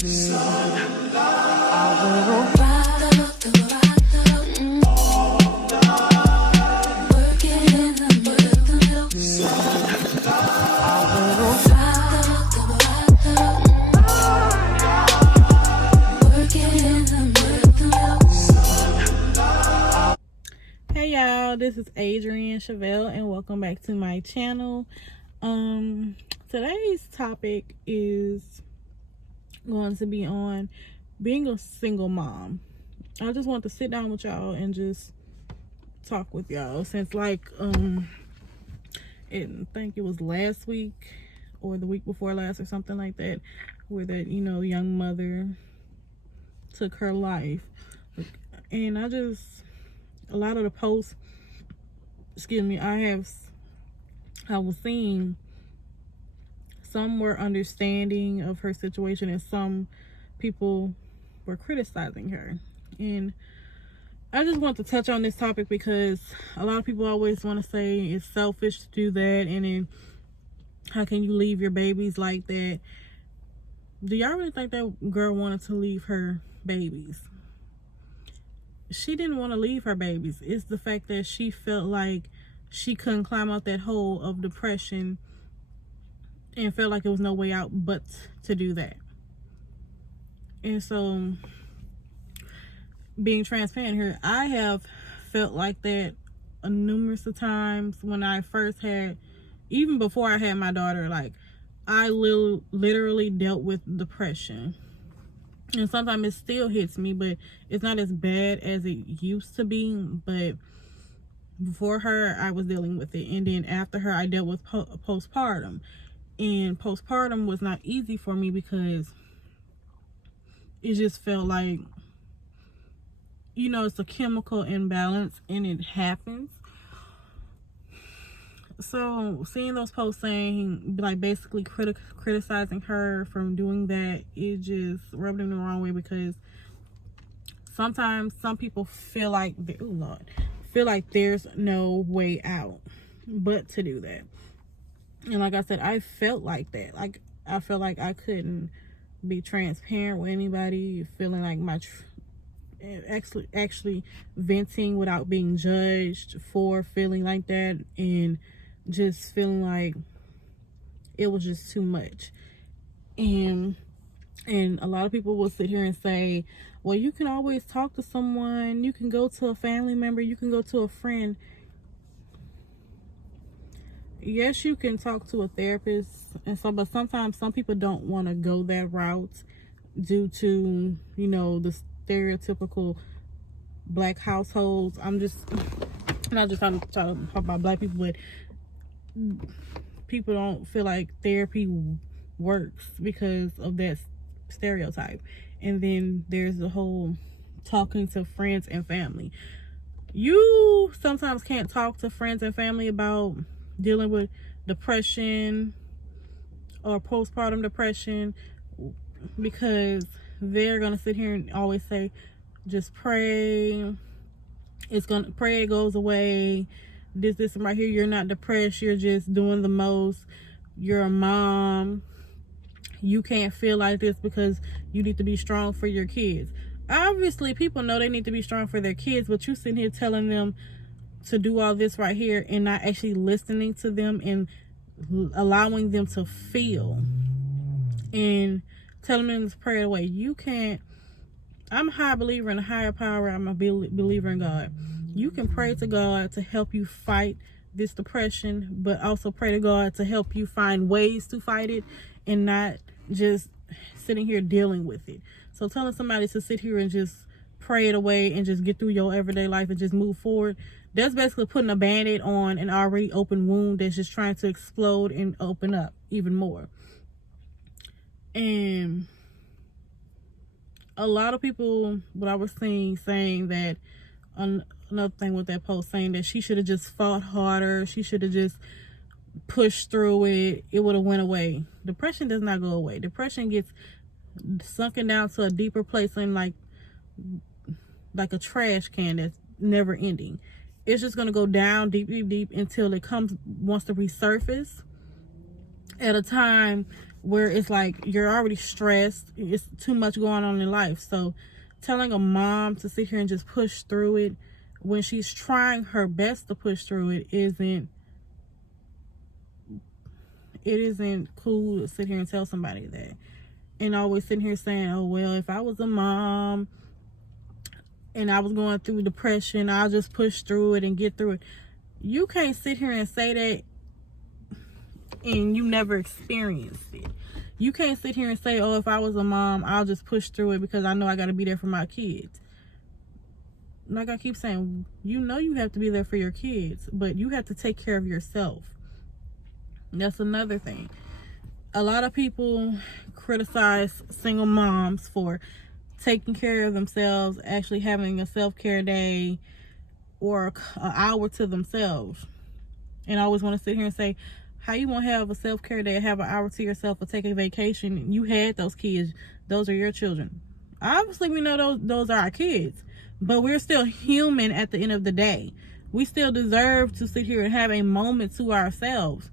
Hey y'all, this is Adrienne Chevelle and welcome back to my channel. Today's topic is going to be on being a single mom. I just want to sit down with y'all and just talk with y'all since I think it was last week or the week before last or something like that, where that young mother took her life. And a lot of the posts, I was seeing, some were understanding of her situation and some people were criticizing her. And I just want to touch on this topic because a lot of people always want to say it's selfish to do that, and then how can you leave your babies like that? Do y'all really think that girl wanted to leave her babies? She didn't want to leave her babies. It's the fact that she felt like she couldn't climb out that hole of depression and felt like there was no way out but to do that. And so, being transparent here, I have felt like that numerous of times when I first had, even before I had my daughter. Like, I literally dealt with depression. And sometimes it still hits me, but it's not as bad as it used to be. But before her, I was dealing with it. And then after her, I dealt with postpartum. And postpartum was not easy for me because it just felt like, it's a chemical imbalance and it happens. So seeing those posts saying, like, basically criticizing her from doing that, it just rubbed me the wrong way, because sometimes some people feel like there's no way out but to do that. And like I said, I felt like that. Like, I felt like I couldn't be transparent with anybody, feeling like actually venting without being judged for feeling like that, and just feeling like it was just too much. And a lot of people will sit here and say, well, you can always talk to someone, you can go to a family member, you can go to a friend. Yes, you can talk to a therapist and so, but sometimes some people don't want to go that route due to the stereotypical black households. I'm not just trying to talk about black people, but people don't feel like therapy works because of that stereotype. And then there's the whole talking to friends and family. You sometimes can't talk to friends and family about dealing with depression or postpartum depression, because they're gonna sit here and always say, just pray, pray it goes away, this and right here, you're not depressed, you're just doing the most, you're a mom, you can't feel like this because you need to be strong for your kids. Obviously people know they need to be strong for their kids, but you sitting here telling them to do all this right here and not actually listening to them and allowing them to feel and telling them to pray it away. You can't. I'm a high believer in a higher power. I'm a believer in God. You can pray to God to help you fight this depression, but also pray to God to help you find ways to fight it and not just sitting here dealing with it. So telling somebody to sit here and just pray it away and just get through your everyday life and just move forward, that's basically putting a band-aid on an already open wound that's just trying to explode and open up even more. And a lot of people, what I was saying that, another thing with that post, saying that she should have just fought harder, she should have just pushed through it, it would have went away. Depression does not go away. Depression gets sunken down to a deeper place, and like a trash can that's never ending. It's just going to go down deep until it wants to resurface at a time where it's like you're already stressed, it's too much going on in life. So telling a mom to sit here and just push through it when she's trying her best to push through it isn't cool to sit here and tell somebody that. And always sitting here saying, oh well, if I was a mom and I was going through depression, I'll just push through it and get through it. You can't sit here and say that and you never experienced it. You can't sit here and say, oh, if I was a mom, I'll just push through it because I know I got to be there for my kids. Like I keep saying, you know you have to be there for your kids, but you have to take care of yourself. That's another thing. A lot of people criticize single moms for taking care of themselves, actually having a self-care day or an hour to themselves. And I always want to sit here and say, how you want to have a self-care day, have an hour to yourself, or take a vacation? You had those kids. Those are your children. Obviously, we know those are our kids. But we're still human at the end of the day. We still deserve to sit here and have a moment to ourselves.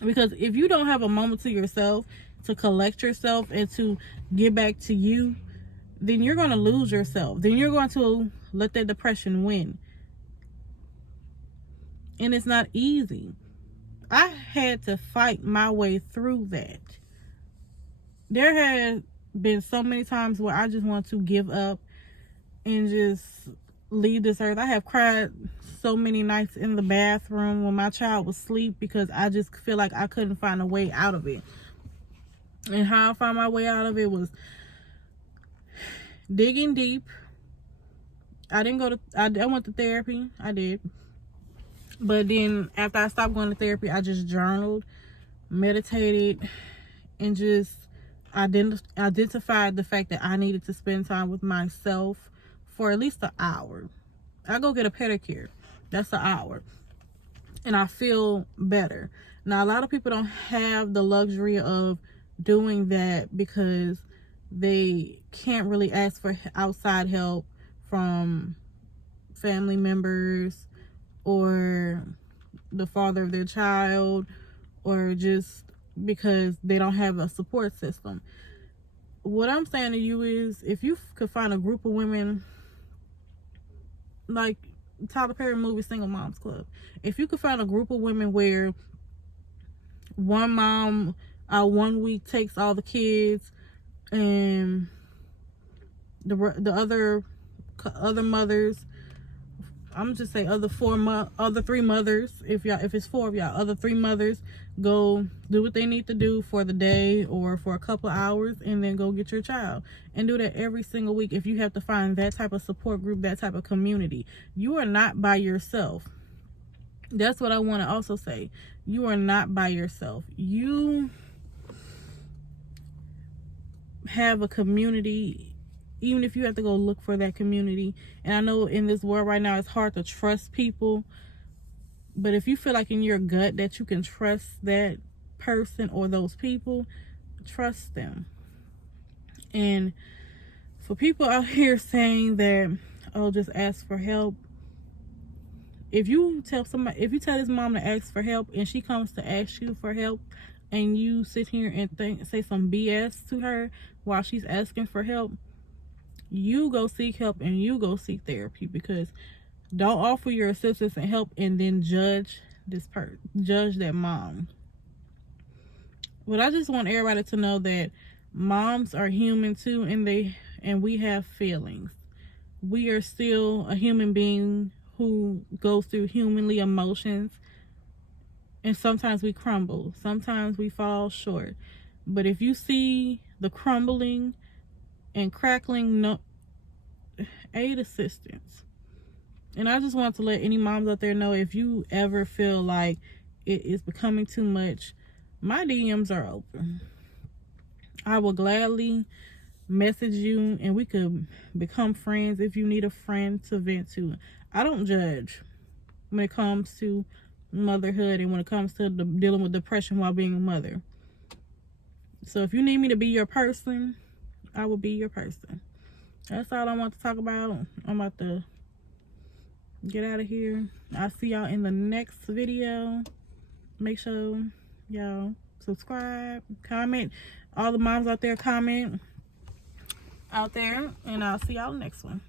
Because if you don't have a moment to yourself, to collect yourself, and to get back to you, then you're going to lose yourself. Then you're going to let that depression win. And it's not easy. I had to fight my way through that. There have been so many times where I just want to give up and just leave this earth. I have cried so many nights in the bathroom when my child was asleep because I just feel like I couldn't find a way out of it. And how I found my way out of it was digging deep. I went to therapy. I did. But then after I stopped going to therapy, I just journaled, meditated, and just identified the fact that I needed to spend time with myself for at least an hour. I go get a pedicure. That's an hour. And I feel better. Now, a lot of people don't have the luxury of doing that because they can't really ask for outside help from family members or the father of their child, or just because they don't have a support system. What I'm saying to you is, if you could find a group of women, like Tyler Perry movie Single Moms Club, if you could find a group of women where one mom 1 week takes all the kids and the other mothers, I'm gonna just say other three mothers, if it's four of y'all, other three mothers go do what they need to do for the day or for a couple of hours, and then go get your child, and do that every single week. If you have to find that type of support group, that type of community, you are not by yourself. That's what I want to also say. You are not by yourself. You have a community, even if you have to go look for that community. And I know in this world right now, it's hard to trust people. But if you feel like in your gut that you can trust that person or those people, trust them. And for people out here saying that, oh, just ask for help. If you tell this mom to ask for help and she comes to ask you for help, and you sit here and say some BS to her while she's asking for help, you go seek help and you go seek therapy. Because don't offer your assistance and help and then judge that mom. But I just want everybody to know that moms are human too, and we have feelings. We are still a human being who goes through humanly emotions, and sometimes we crumble, sometimes we fall short. But if you see the crumbling and crackling, no, aid assistance. And I just want to let any moms out there know, if you ever feel like it is becoming too much, my DMs are open. I will gladly message you and we could become friends if you need a friend to vent to. I don't judge when it comes to motherhood and when it comes to dealing with depression while being a mother. So if you need me to be your person, I will be your person. That's all I want to talk about. I'm about to get out of here. I'll see y'all in the next video. Make sure y'all subscribe, comment. All the moms out there, comment out there. And I'll see y'all next one.